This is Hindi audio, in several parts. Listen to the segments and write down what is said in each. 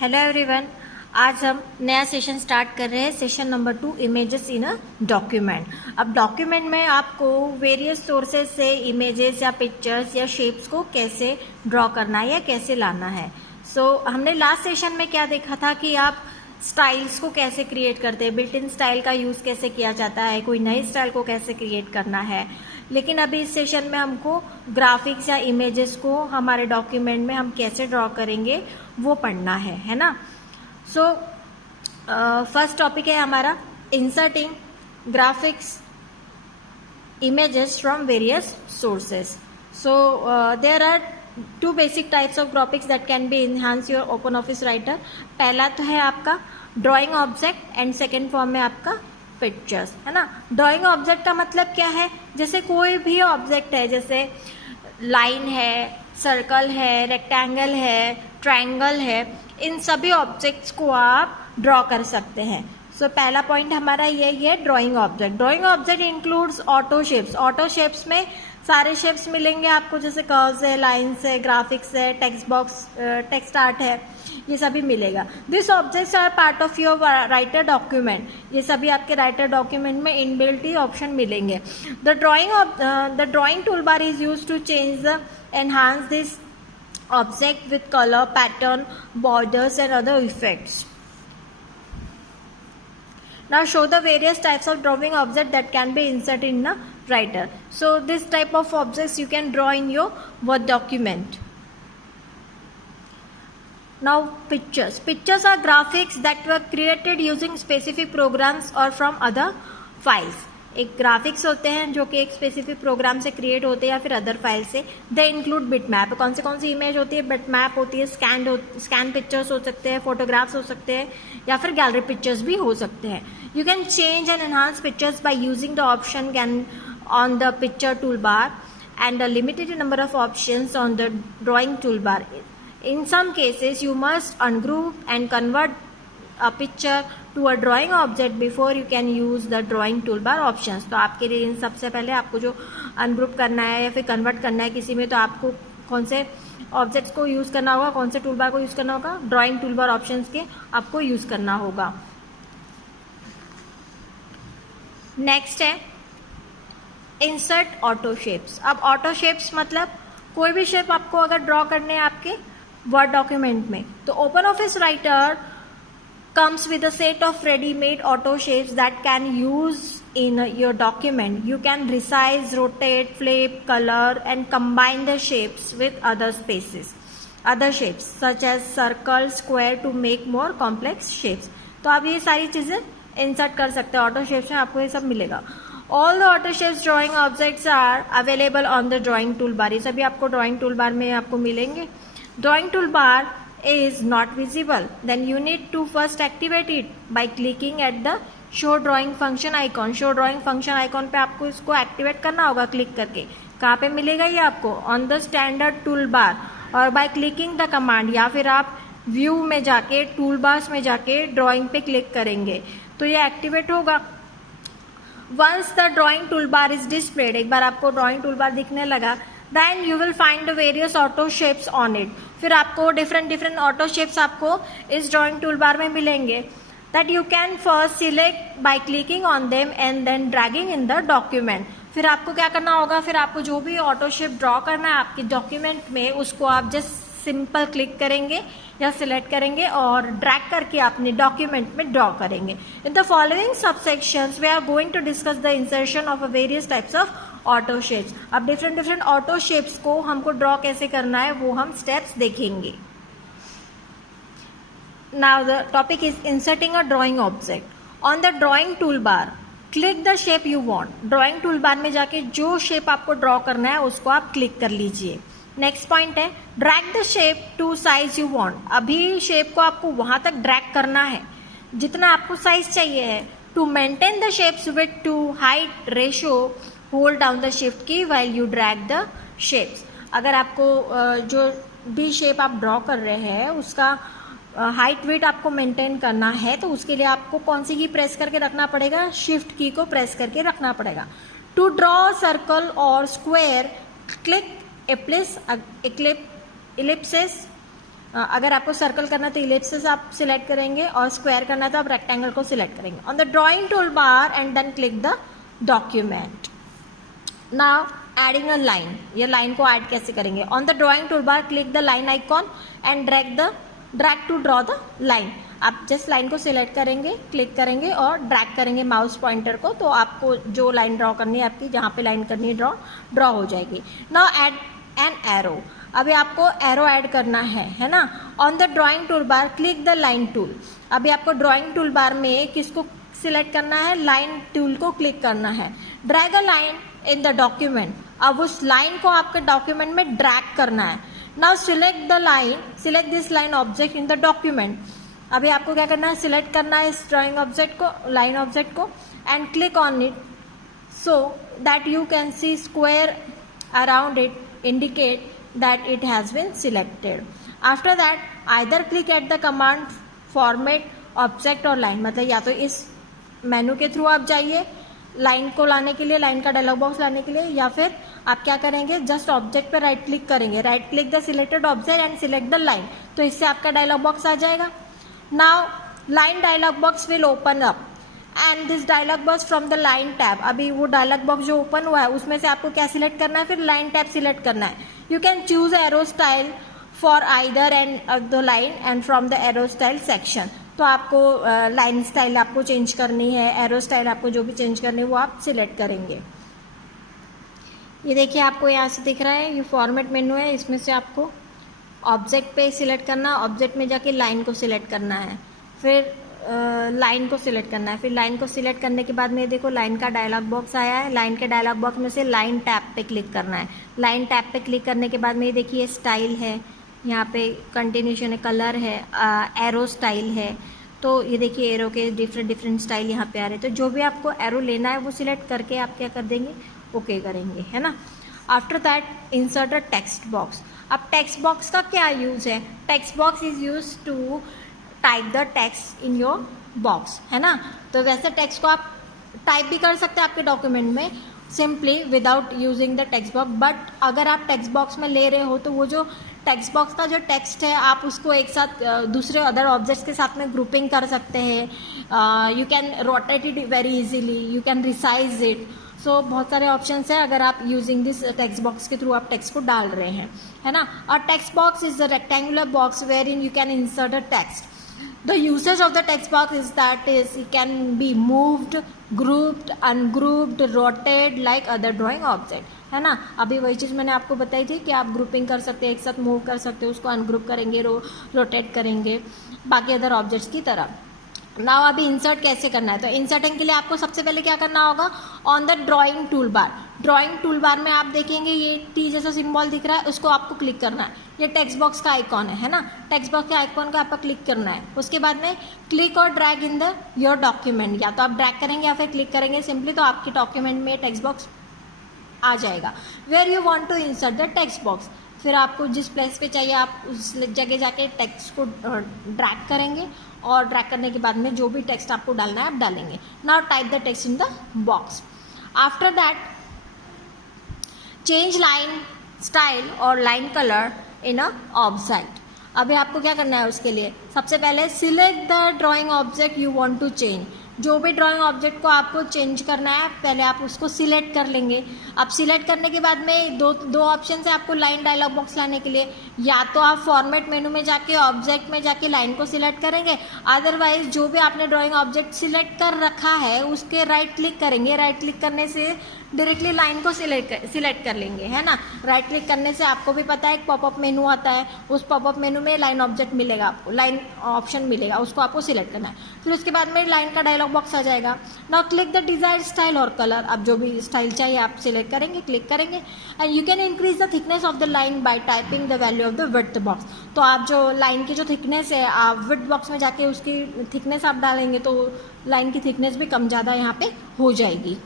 Hello everyone. आज हम नया सेशन स्टार्ट कर रहे हैं, session number 2, images in a document. अब डॉक्यूमेंट में आपको वेरियस सोर्सेज से इमेजेस या पिक्चर्स या शेप्स को कैसे ड्रॉ करना है या कैसे लाना है। हमने लास्ट सेशन में क्या देखा था कि आप स्टाइल्स को कैसे क्रिएट करते हैं, बिल्ट इन स्टाइल का यूज़ कैसे किया जाता है, कोई नई स्टाइल को कैसे क्रिएट करना है। लेकिन अभी इस सेशन में हमको ग्राफिक्स या इमेजेस को हमारे डॉक्यूमेंट में हम कैसे ड्रॉ करेंगे वो पढ़ना है ना। फर्स्ट टॉपिक है हमारा inserting graphics images from various sources. There are two basic types of graphics that can be enhance your OpenOffice writer. पहला तो है आपका drawing object and second form में आपका पिक्चर्स, है ना। ड्राइंग ऑब्जेक्ट का मतलब क्या है, जैसे कोई भी ऑब्जेक्ट है, जैसे लाइन है, सर्कल है, रेक्टेंगल है, ट्रायंगल है, इन सभी ऑब्जेक्ट्स को आप ड्रॉ कर सकते हैं। पहला पॉइंट हमारा यही है drawing object. Drawing object includes auto shapes. Auto shapes में सारे शेप्स मिलेंगे आपको, जैसे कर्व्स है, लाइन्स है, ग्राफिक्स है, टेक्स्ट बॉक्स, टेक्स्ट आर्ट है, ये सभी मिलेगा। This objects are part of your writer document. ये सभी आपके राइटर डॉक्यूमेंट में इनबिल्ट ही ऑप्शन मिलेंगे। The drawing toolbar is use to change the enhance this object with colour, pattern, borders and other effects. Now show the various types of drawing object that can be inserted in a writer. So this type of objects you can draw in your Word document. Now pictures. Pictures are graphics that were created using specific programs or from other files. एक ग्राफिक्स होते हैं जो कि एक स्पेसिफिक प्रोग्राम से क्रिएट होते हैं या फिर अदर फाइल से। They include bitmap. कौन सी इमेज होती है, बिटमैप होती है, स्कैन पिक्चर्स हो सकते हैं, फोटोग्राफ्स हो सकते हैं या फिर गैलरी पिक्चर्स भी हो सकते हैं। You can change and enhance pictures by using the option can on the picture tool bar and a limited number of options on the drawing toolbar. In some cases, you must ungroup and convert a picture to a drawing object before you can use the drawing toolbar options. तो आपके लिए इन सबसे पहले आपको जो अनग्रुप करना है या फिर कन्वर्ट करना है किसी में, तो आपको कौन से ऑब्जेक्ट्स को यूज़ करना होगा, कौन से टूलबार को यूज़ करना होगा, ड्राइंग टूलबार ऑप्शंस के आपको यूज़ करना होगा। नेक्स्ट है इंसर्ट ऑटो शेप्स। अब ऑटो शेप्स मतलब कोई भी शेप आपको अगर ड्रॉ करने हैं आपके वर्ड डॉक्यूमेंट में, तो open office writer comes with a set of ready-made auto shapes that can use in your document. You can resize, rotate, flip, color and combine the shapes with other shapes such as circle, square to make more complex shapes. तो आप ये सारी चीजें इंसर्ट कर सकते हैं ऑटो शेप्स में, आपको ये सब मिलेगा। All the auto shapes drawing objects are available on the drawing toolbar. ये सभी आपको ड्राइंग टूलबार में आपको मिलेंगे। Drawing toolbar is not visible, then you need to first activate it by clicking at the show drawing function icon. show drawing function icon पे आपको इसको एक्टिवेट करना होगा क्लिक करके। कहाँ पे मिलेगा ये आपको, on the standard tool bar और बाय क्लिकिंग द कमांड, या फिर आप व्यू में जाके टूल बार्स में जाके ड्राइंग पे क्लिक करेंगे तो ये एक्टिवेट होगा। Once the drawing toolbar is displayed, एक बार आपको ड्राइंग टूल बार दिखने लगा, then you will find the various auto shapes on it. फिर आपको different auto shapes आपको इस drawing toolbar में मिलेंगे that you can first select by clicking on them and then dragging in the document. फिर आपको क्या करना होगा, फिर आपको जो भी auto shape draw करना है आपके document में, उसको आप just सिंपल क्लिक करेंगे या सिलेक्ट करेंगे और ड्रैग करके अपने डॉक्यूमेंट में ड्रॉ करेंगे। In the following subsections we are going to discuss the insertion of various types of auto shapes. अब डिफरेंट ऑटो शेप्स को हमको ड्रॉ कैसे करना है वो हम स्टेप्स देखेंगे। Now the topic is inserting a drawing object. On the drawing tool bar click the shape you want. Drawing tool bar में जाके जो शेप आपको ड्रॉ करना है उसको आप क्लिक कर लीजिए। नेक्स्ट पॉइंट है drag the shape to size you want. अभी शेप को आपको वहां तक ड्रैग करना है जितना आपको साइज चाहिए है। To maintain the shapes width to height ratio, hold down the shift key while you drag the shapes. अगर आपको जो भी शेप आप ड्रॉ कर रहे हैं उसका हाइट वेट आपको मेंटेन करना है तो उसके लिए आपको कौन सी की प्रेस करके रखना पड़ेगा, शिफ्ट की को प्रेस करके रखना पड़ेगा। टू ड्रॉ सर्कल और स्क्वायर क्लिक ellipsis अगर आपको सर्कल करना है तो इलिप्सिस आप सिलेक्ट करेंगे, और स्क्वायर करना है तो आप रेक्टेंगल को सिलेक्ट करेंगे on the drawing toolbar and then click the document. Now adding a line, ये लाइन को ऐड कैसे करेंगे? On the drawing toolbar click the line icon and drag to draw the line. आप जस्ट लाइन को सिलेक्ट करेंगे, क्लिक करेंगे और ड्रैग करेंगे माउस पॉइंटर को, तो आपको जो लाइन ड्रॉ करनी है, आपकी जहाँ पे लाइन करनी है ड्रॉ हो जाएगी. Now add an arrow. अभी आपको एरो ऐड करना है ना. On the drawing toolbar click the line tool. अभी आपको ड्राइंग टूल बार में किसको सिलेक्ट करना है? लाइन टूल को क्लिक करना है. Drag a line in the document. अब उस लाइन को आपके डॉक्यूमेंट में ड्रैग करना है. Now select the line, select this line object in the document. अभी आपको क्या करना है? सिलेक्ट करना है इस ड्राइंग ऑब्जेक्ट को, लाइन ऑब्जेक्ट को, and click on it so that you can see square around it, indicate that it has been selected. After that either click at the command format object और line. मतलब या तो इस मेनू के थ्रू आप जाइए लाइन को लाने के लिए, लाइन का डायलॉग बॉक्स लाने के लिए, या फिर आप क्या करेंगे? जस्ट ऑब्जेक्ट पर राइट क्लिक करेंगे, right click the selected object and select the line. तो इससे आपका डायलॉग बॉक्स आ जाएगा. Now line dialog box will open up and this dialog box from the line tab. अभी वो डायलॉग बॉक्स जो ओपन हुआ है उसमें से आपको क्या सिलेक्ट करना है? फिर लाइन टैब सिलेक्ट करना है. You can choose arrow style for either end of the line and from the arrow style section. तो आपको लाइन स्टाइल आपको चेंज करनी है, एरो स्टाइल आपको जो भी चेंज करनी है वो आप सिलेक्ट करेंगे. ये देखिए आपको यहाँ से दिख रहा है, ये फॉर्मेट मेनू है. इसमें से आपको ऑब्जेक्ट पे सिलेक्ट करना, ऑब्जेक्ट में जाके लाइन को सिलेक्ट करना है, फिर लाइन को सिलेक्ट करना है. फिर लाइन को सिलेक्ट करने के बाद में देखो लाइन का डायलॉग बॉक्स आया है. लाइन के डायलॉग बॉक्स में से लाइन टैब पे क्लिक करना है. लाइन टैब पे क्लिक करने के बाद में ये देखिए स्टाइल है, यहाँ पे कंटिन्यूशन है, कलर है, एरो स्टाइल है. तो ये देखिए एरो के डिफरेंट स्टाइल यहाँ पे आ रहे हैं. तो जो भी आपको एरो लेना है वो सिलेक्ट करके आप क्या कर देंगे? ओके करेंगे, है ना. After that insert a text box. अब टेक्स्ट बॉक्स का क्या यूज है? Text box is use to type the text in your box, है ना. तो वैसे टेक्स्ट को आप टाइप भी कर सकते हैं आपके डॉक्यूमेंट में simply without using the text box. But अगर आप टेक्स्ट बॉक्स में ले रहे हो तो वो जो टेक्स्ट बॉक्स का जो टेक्स्ट है आप उसको एक साथ दूसरे अदर ऑब्जेक्ट्स के साथ में ग्रुपिंग कर सकते हैं. You can rotate it very easily, you can resize it. So बहुत सारे ऑप्शंस हैं अगर आप यूजिंग दिस टेक्स्ट बॉक्स के थ्रू आप टेक्स्ट को डाल रहे हैं, है ना. और text box is the rectangular box wherein you can insert a text. The usage of the text box is that is it can be moved, grouped, ungrouped, rotated like other drawing object, है ना. अभी वही चीज़ मैंने आपको बताई थी कि आप ग्रुपिंग कर सकते हैं, एक साथ मूव कर सकते हो, उसको अनग्रुप करेंगे, रोटेट करेंगे बाकी अदर ऑब्जेक्ट्स की तरह. नाउ अभी इंसर्ट कैसे करना है? तो इंसर्टिंग के लिए आपको सबसे पहले क्या करना होगा? On the drawing tool bar. Drawing tool bar में आप देखेंगे ये टी जैसा सिंबल दिख रहा है, उसको आपको क्लिक करना है. ये टेक्स्ट बॉक्स का आइकॉन है ना. टेक्स्ट बॉक्स के आइकॉन का आपको क्लिक करना है. उसके बाद में क्लिक और drag in the your document. या तो आप ड्रैग करेंगे या फिर क्लिक करेंगे सिंपली, तो आपके डॉक्यूमेंट में टेक्स्ट बॉक्स आ जाएगा. Where you want to insert the text box. फिर आपको जिस प्लेस पे चाहिए आप उस जगह जाके टेक्स्ट को ड्रैग करेंगे, और ड्रैग करने के बाद में जो भी टेक्स्ट आपको डालना है आप डालेंगे. Now type the text in the box. After that change line style और line colour in a object. अभी आपको क्या करना है? उसके लिए सबसे पहले select the drawing object you want to change. जो भी ड्राइंग ऑब्जेक्ट को आपको चेंज करना है पहले आप उसको सिलेक्ट कर लेंगे. अब सिलेक्ट करने के बाद में दो ऑप्शन है आपको लाइन डायलॉग बॉक्स लाने के लिए. या तो आप फॉर्मेट मेनू में जाके ऑब्जेक्ट में जाके लाइन को सिलेक्ट करेंगे, अदरवाइज जो भी आपने ड्राइंग ऑब्जेक्ट सिलेक्ट कर रखा है उसके राइट क्लिक करेंगे. राइट क्लिक करने से डायरेक्टली लाइन को सिलेक्ट कर लेंगे, है ना. राइट क्लिक करने से आपको भी पता है एक पॉपअप मेनू आता है, उस पॉपअप मेनू में लाइन ऑब्जेक्ट मिलेगा, आपको लाइन ऑप्शन मिलेगा, उसको आपको सिलेक्ट करना है. फिर उसके बाद में लाइन का डायलॉग बॉक्स आ जाएगा. Now click the desired style और कलर. अब जो भी स्टाइल चाहिए आप सिलेक्ट करेंगे, क्लिक करेंगे. And you can increase the thickness of the line by typing the value of the width box. तो आप जो लाइन की जो थिकनेस है आप विड्थ बॉक्स में जाके उसकी थिकनेस आप डालेंगे तो लाइन की थिकनेस भी कम ज़्यादा यहाँ पे हो जाएगी.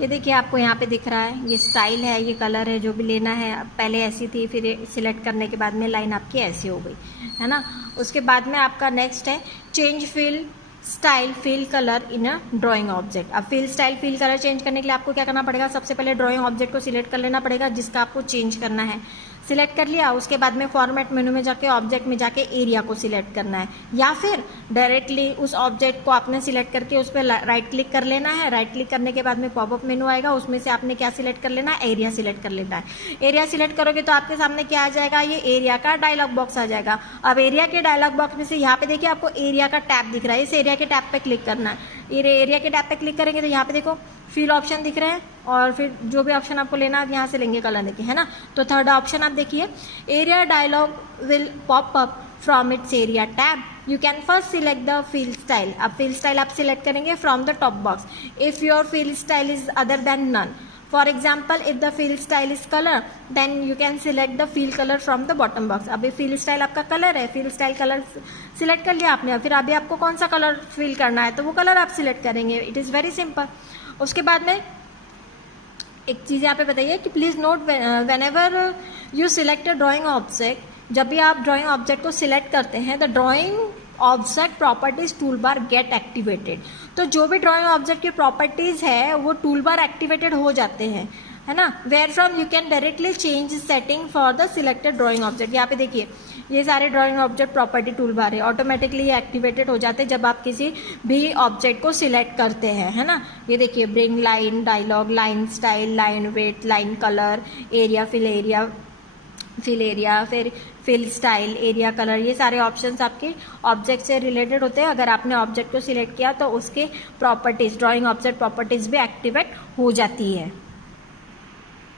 ये देखिए आपको यहाँ पे दिख रहा है, ये स्टाइल है, ये कलर है, जो भी लेना है. पहले ऐसी थी, फिर सिलेक्ट करने के बाद में लाइन आपकी ऐसी हो गई, है ना. उसके बाद में आपका नेक्स्ट है change fill style fill colour in a drawing object. अब fill style fill colour change करने के लिए आपको क्या करना पड़ेगा? सबसे पहले ड्राइंग ऑब्जेक्ट को सिलेक्ट कर लेना पड़ेगा जिसका आपको चेंज करना है. सिलेक्ट कर लिया, उसके बाद में फॉर्मेट मेनू में जाके ऑब्जेक्ट में जाके एरिया को सिलेक्ट करना है, या फिर डायरेक्टली उस ऑब्जेक्ट को आपने सिलेक्ट करके उस पर राइट क्लिक कर लेना है। राइट क्लिक करने के बाद में पॉपअप मेनू आएगा, उसमें से आपने क्या सिलेक्ट कर लेना है, एरिया सिलेक्ट कर लेना है। एरिया सिलेक्ट करोगे तो आपके सामने क्या आ जाएगा, ये एरिया का डायलॉग बॉक्स आ जाएगा। अब एरिया के डायलॉग बॉक्स में से यहाँ पे देखिए आपको एरिया का टैब दिख रहा है, इस एरिया के टैब पे क्लिक करना है। एरिया के टैब पे क्लिक करेंगे तो यहाँ पे देखो फिल ऑप्शन दिख रहे हैं, और फिर जो भी ऑप्शन आपको लेना है यहाँ से लेंगे, कलर देखिए, है ना। तो थर्ड ऑप्शन आप देखिए, area dialogue will pop up from its area tab, you can first select the fill style. अब फील स्टाइल आप सिलेक्ट करेंगे from the top box, if your fill style is other than none. For example if the fill style is colour, then you can select the fill colour from the bottom box. अभी फील स्टाइल आपका कलर है, फील स्टाइल कलर सिलेक्ट कर लिया आपने, फिर अभी आपको कौन सा कलर फील करना है तो वो कलर आप सिलेक्ट करेंगे। It is very simple. उसके बाद में एक चीज़ यहाँ पे बताइए कि please note when ever you select a drawing object, जब भी आप ड्राइंग ऑब्जेक्ट को सिलेक्ट करते हैं the drawing object properties tool bar gate activated. तो जो भी ड्राइंग ऑब्जेक्ट की प्रॉपर्टीज है वो टूल बार एक्टिवेटेड हो जाते हैं, है ना। Where from you can directly change setting for the selected drawing object. यहाँ पे देखिए ये सारे drawing object property tool bar है, ऑटोमेटिकली ये एक्टिवेटेड हो जाते हैं जब आप किसी भी ऑब्जेक्ट को सिलेक्ट करते हैं, है ना। ये देखिए bring line dialog, line style, line weight, line colour, area fill area, फिर फिल स्टाइल, एरिया कलर, ये सारे ऑप्शंस आपके ऑब्जेक्ट से रिलेटेड होते हैं। अगर आपने ऑब्जेक्ट को सिलेक्ट किया तो उसके प्रॉपर्टीज, ड्राइंग ऑब्जेक्ट प्रॉपर्टीज भी एक्टिवेट हो जाती है।